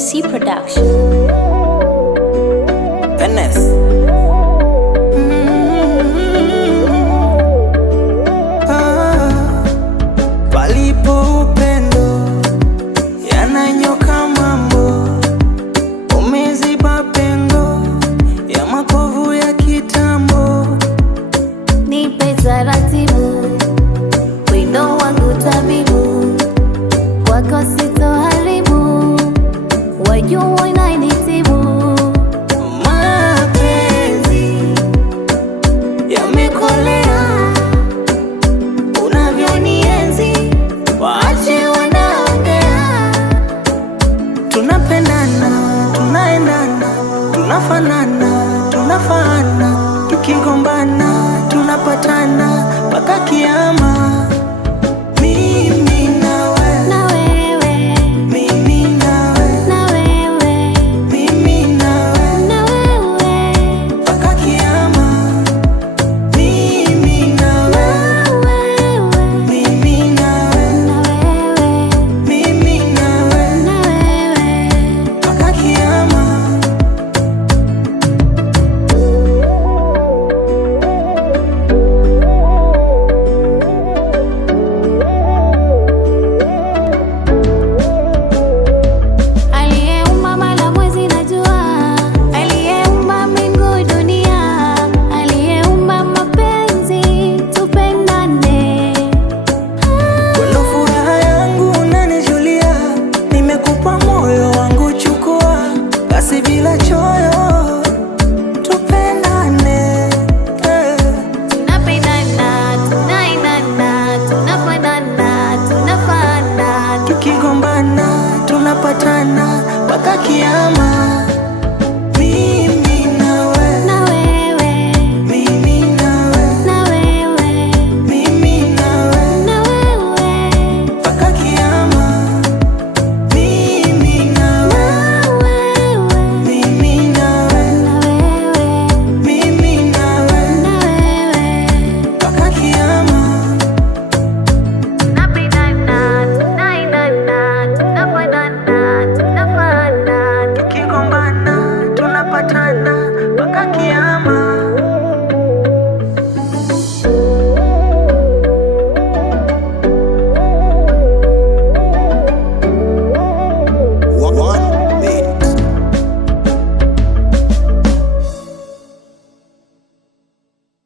MC Production. Venice. Palipo upendo yananyoka mambo, umeziba pengo ya makovu ya kitambo. Nipe taratibu, wino wangu tabibu, kwako sitoharibu, wajua inainitibu. Mapenzi yamekolea, unavyonienzi waache wanaongea. Tunapendana, tunaendana, tunafanana, tunafaana, tukigombana tunapatana mpaka kiama.